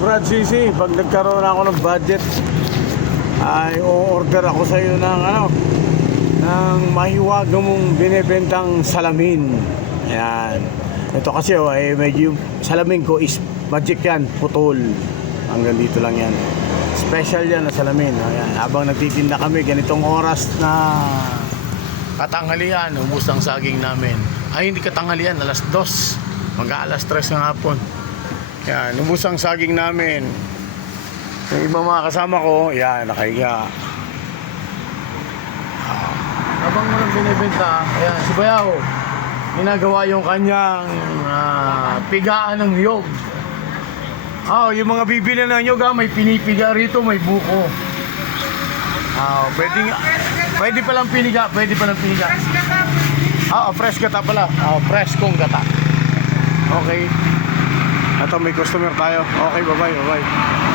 Brad CC, pag nagkaroon ako ng budget ay o-order ako sa iyo ng ng mahiwaga mong binebentang salamin. Ayan. Ito kasi medyo salamin ko is magic yan, putol. Hanggang dito lang yan. Special yan na salamin. Ayan. Habang nagtitinda kami, ganitong oras na katanghalian, ubos ang saging namin. Ay, hindi katanghalian, alas 2. Mag-aalas 3 ng hapon. Yan, ubos ang saging namin. Yung ibang mga kasama ko, yan, nakahiga. Habang walang binibenta, ayan, si Bayaw, ginagawa yung kanyang pigaan ng niyog. Yung mga bibili ng niyog, may pinipiga rito, may buko. Pwede palang piniga, pwede palang piniga. Fresh gata pala. Fresh kong gata. Okay. Ito, may customer tayo. Okay, bye-bye, bye-bye.